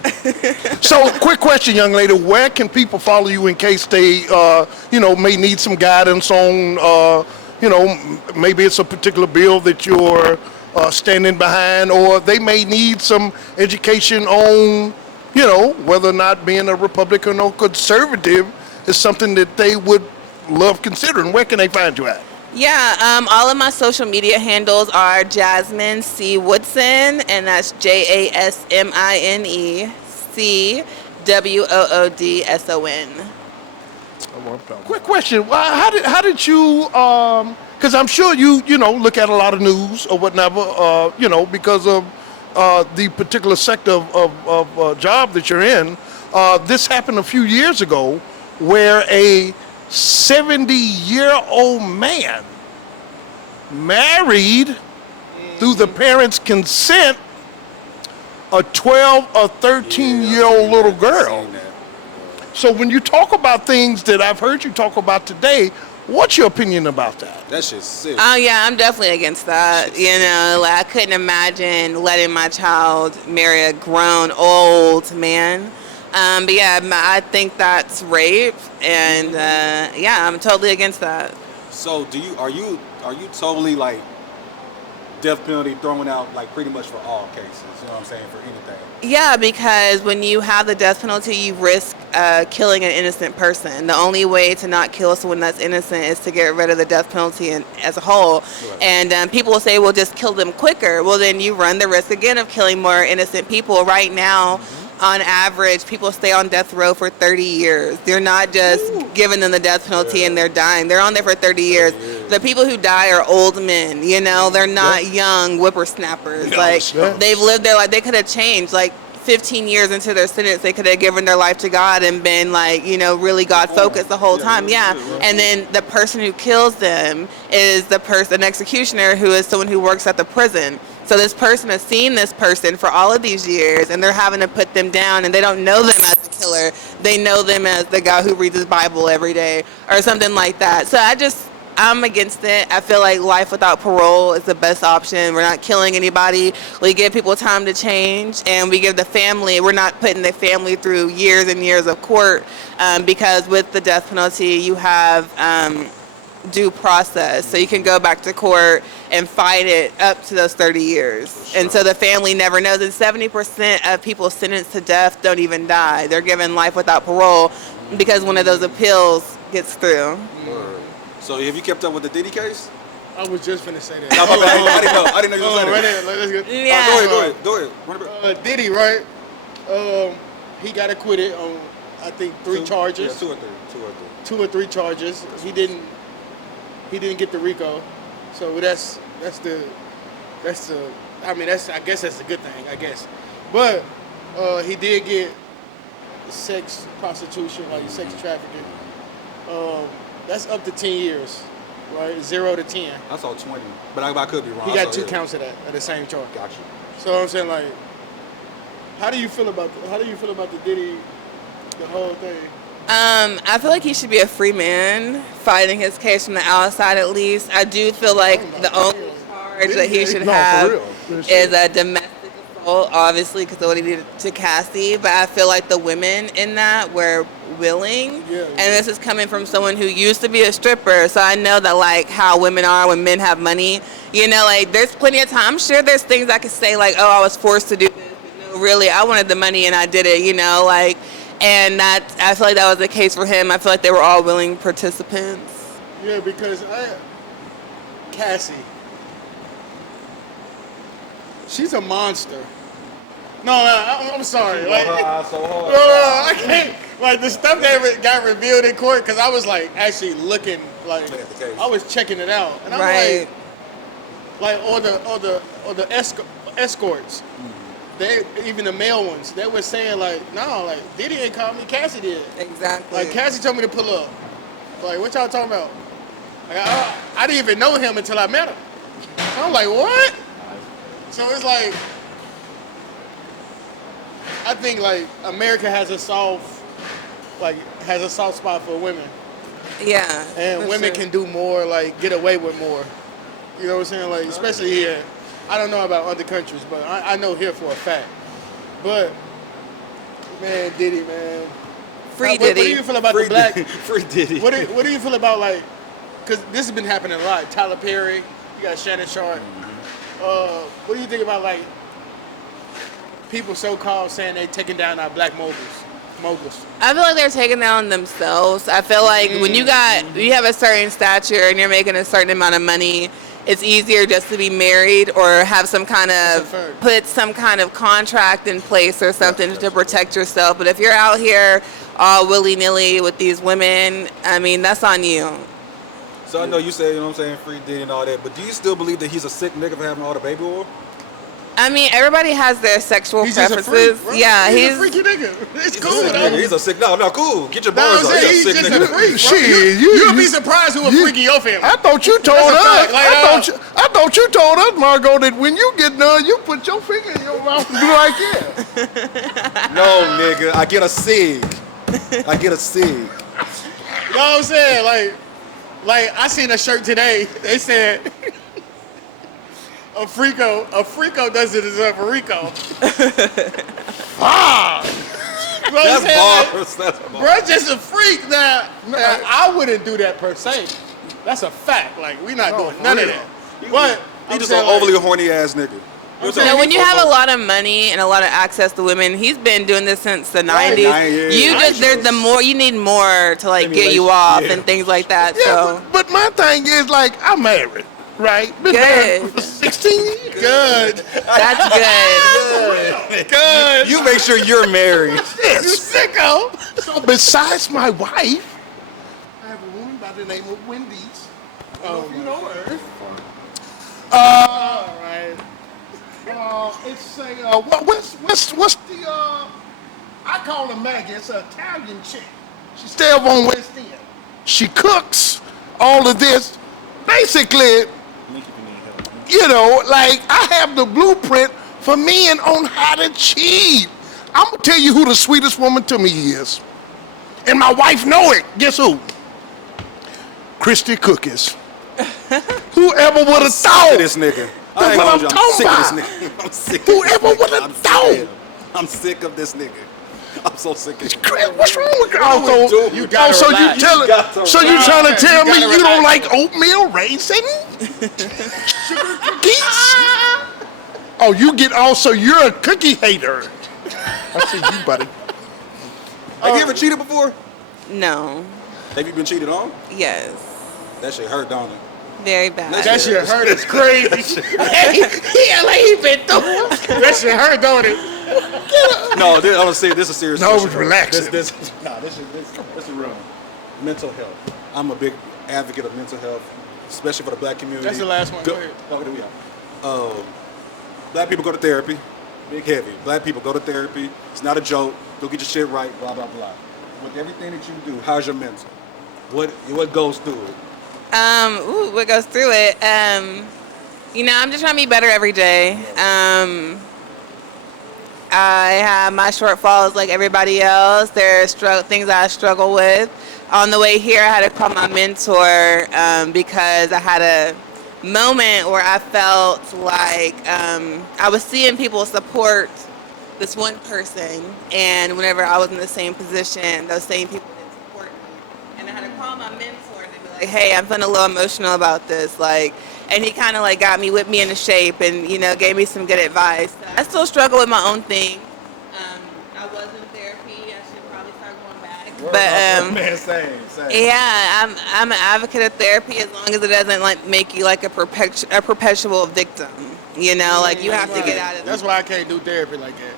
So, quick question, young lady. Where can people follow you in case they, may need some guidance on, maybe it's a particular bill that you're standing behind, or they may need some education on, whether or not being a Republican or conservative is something that they would love considering. Where can they find you at? Yeah, all of my social media handles are Jasmine C. Woodson, and that's JasmineCWoodson. Quick question. How did you, because I'm sure you look at a lot of news or whatever, because of the particular sector of job that you're in. This happened a few years ago where a 70-year-old man married through the parents' consent a 12 or 13-year-old little girl. So when you talk about things that I've heard you talk about today, what's your opinion about that? That shit's sick. Oh yeah, I'm definitely against that. Like I couldn't imagine letting my child marry a grown old man. But yeah, I think that's rape, and I'm totally against that. So are you totally like death penalty thrown out like pretty much for all cases? You know what I'm saying? For anything? Yeah, because when you have the death penalty, you risk killing an innocent person. The only way to not kill someone that's innocent is to get rid of the death penalty as a whole. Right. And people will say, well, just kill them quicker. Well, then you run the risk again of killing more innocent people. Right now, on average, people stay on death row for 30 years. They're not just giving them the death penalty and they're dying. They're on there for 30 years. The people who die are old men, they're not young whippersnappers. They've lived their life. They could have changed. 15 years into their sentence, they could have given their life to God and been really God focused the whole time. Yeah. And then the person who kills them is an executioner who is someone who works at the prison. So this person has seen this person for all of these years, and they're having to put them down, and they don't know them as the killer. They know them as the guy who reads his Bible every day or something like that. So I'm against it. I feel like life without parole is the best option. We're not killing anybody. We give people time to change, and we're not putting the family through years and years of court, because with the death penalty, you have due process. So you can go back to court and fight it up to those 30 years. Sure. And so the family never knows. And 70% of people sentenced to death don't even die. They're given life without parole because one of those appeals gets through. So have you kept up with the Diddy case? I was just finna say that. No, my bad. I didn't know you were saying that. Let's go. Yeah. Go ahead. Diddy, right? He got acquitted on, I think, 3 charges. Yeah, 2 or 3. 2 or 3 charges. He didn't get the RICO. So I guess that's a good thing, I guess. But he did get sex prostitution, like sex trafficking. That's up to 10 years. right? 0 to 10. I saw 20, but I could be wrong. He got 2 counts of that at the same charge. Gotcha. So I'm saying, like, how do you feel about the Diddy, the whole thing? I feel like he should be a free man, fighting his case from the outside at least. I do feel like the only charge that he should have is a domestic assault, obviously, because of what he did to Cassie. But I feel like the women in that were willing. Yeah. And this is coming from someone who used to be a stripper, so I know that, like, how women are when men have money. You know, like, there's plenty of time. I'm sure there's things I could say, like, oh, I was forced to do this. But no, really, I wanted the money and I did it, you know, like. And that, I feel like that was the case for him. I feel like they were all willing participants. Yeah, because Cassie, she's a monster. No, I'm sorry. Like, no, I can't. Like, the stuff that got revealed in court, because I was, like, actually looking, like, I was checking it out. And I'm or the escorts. They, even the male ones, they were saying, like, no, like, Diddy ain't called me, Cassie did. Exactly. Like, Cassie told me to pull up. Like, what y'all talking about? Like, I didn't even know him until I met him. So I'm like, what? So it's like, I think, like, America has a soft spot for women. Yeah. And women can do more, like, get away with more. You know what I'm saying? Like, especially here. I don't know about other countries, but I know here for a fact. But, man, Diddy, man. Free Diddy. What do you feel about the black? Free Diddy. What do you feel about, like, because this has been happening a lot. Tyler Perry, you got Shannon Sharp. What do you think about, like, people so-called saying they taking down our black moguls? I feel like they're taking down themselves. I feel like when you have a certain stature and you're making a certain amount of money, it's easier just to be married or have some kind of, put some kind of contract in place or something to protect yourself. But if you're out here all willy-nilly with these women, I mean, that's on you. So I know you say, you know what I'm saying, free Diddy and all that, but do you still believe that he's a sick nigga for having all the baby oil? I mean, everybody has their sexual preferences. Just a freak, yeah, he's a freaky nigga. It's cool, though. He's a sick, no, cool. Get your bars on. He's He's a sick just nigga. a freak. Shit, You'll be surprised who a freak in your family. I thought you told us. fact. Like, I thought you told us, Margot, that when you get done, you put your finger in your mouth and be like, yeah. No, nigga, I get a sig. You know what I'm saying? Like I seen a shirt today. They said a freako doesn't deserve a Rico. That's bars. That's bars. Bro, just a freak. Now, I wouldn't do that per se. That's a fact. Like, we not doing none of that. But He just an overly horny ass nigga. Now, when you have a lot of money and a lot of access to women, he's been doing this since the 90s. You need more to, like, get you off and things like that. Yeah, so. but my thing is, like, I'm married, right? Been married for 16 years. good. That's good. Good. You make sure you're married. You sicko. So besides my wife, I have a woman by the name of Wendy's. Oh, you know her. All right. It's a what's the I call her Maggie. It's an Italian chick. She stays up on West End. She cooks all of this. Basically, you know, like I have the blueprint for men on how to cheat. I'm gonna tell you who the sweetest woman to me is, and my wife know it. Guess who? Christy Cookies. Whoever would have thought? This nigga. That's what I'm talking about. I'm sick of Whoever this nigga. would have thought? I'm sick of this nigga. I'm so sick of it. What's wrong with you? Also, You gotta so relax. you trying to tell me gotta you don't relax. like oatmeal raisin? Sugar cookies? Oh, you're a cookie hater. I see you, buddy. Have you ever cheated before? No. Have you been cheated on? Yes. That shit hurt, don't it? Very bad. That shit hurt. It's crazy. Yeah, like he been through. That shit hurt, don't it? No, I'm gonna say this is a serious. No, question, it's bro. relaxing. This is real. Mental health. I'm a big advocate of mental health, especially for the black community. That's the last one. Go ahead. Oh, there we are. Black people go to therapy. Big heavy. Black people go to therapy. It's not a joke. Go get your shit right. Blah blah blah. With everything that you do, how's your mental? What goes through it? What goes through it? I'm just trying to be better every day. I have my shortfalls like everybody else. There's things I struggle with. On the way here, I had to call my mentor because I had a moment where I felt like I was seeing people support this one person, and whenever I was in the same position, those same people didn't support me. And I had to call my mentor and be like, "Hey, I'm feeling a little emotional about this." And he kind of got me, whipped me into shape, and gave me some good advice. I still struggle with my own thing. I was in therapy. I should probably start going back. Man, same. Yeah, I'm an advocate of therapy as long as it doesn't make you a perpetual victim. You have to get out of. That's why I can't do therapy like that.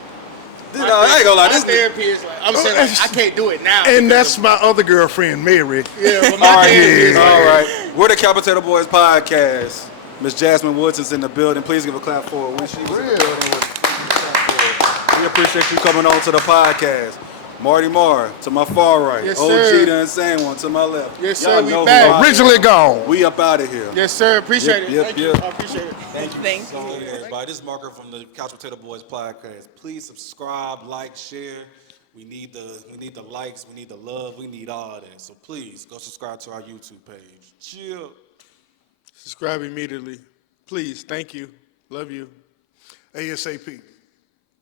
I ain't gonna lie. This therapy is I'm saying I can't do it now. And that's my other girlfriend, Mary. Yeah, but my therapy is all right. We're the Couch Potato Boys podcast. Miss Jasmine Woodson's in the building. Please give a clap for her when she was in the building. We appreciate you coming on to the podcast. Marty Marr to my far right. Yes, OG sir. the Insane One to my left. Yes, sir. Y'all know We back. who I am. Originally gone. We up out of here. Yes, sir. Appreciate it. Yep, Thank yep. you. I appreciate it. Thank you. So, everybody, this is Marker from the Couch Potato Boys podcast. Please subscribe, like, share. We need the likes, we need the love, we need all that. So please go subscribe to our YouTube page. Chill. Subscribe immediately. Please. Thank you. Love you. ASAP.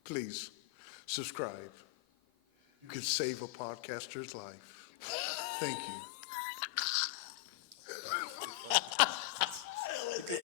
Please subscribe. You can save a podcaster's life. Thank you.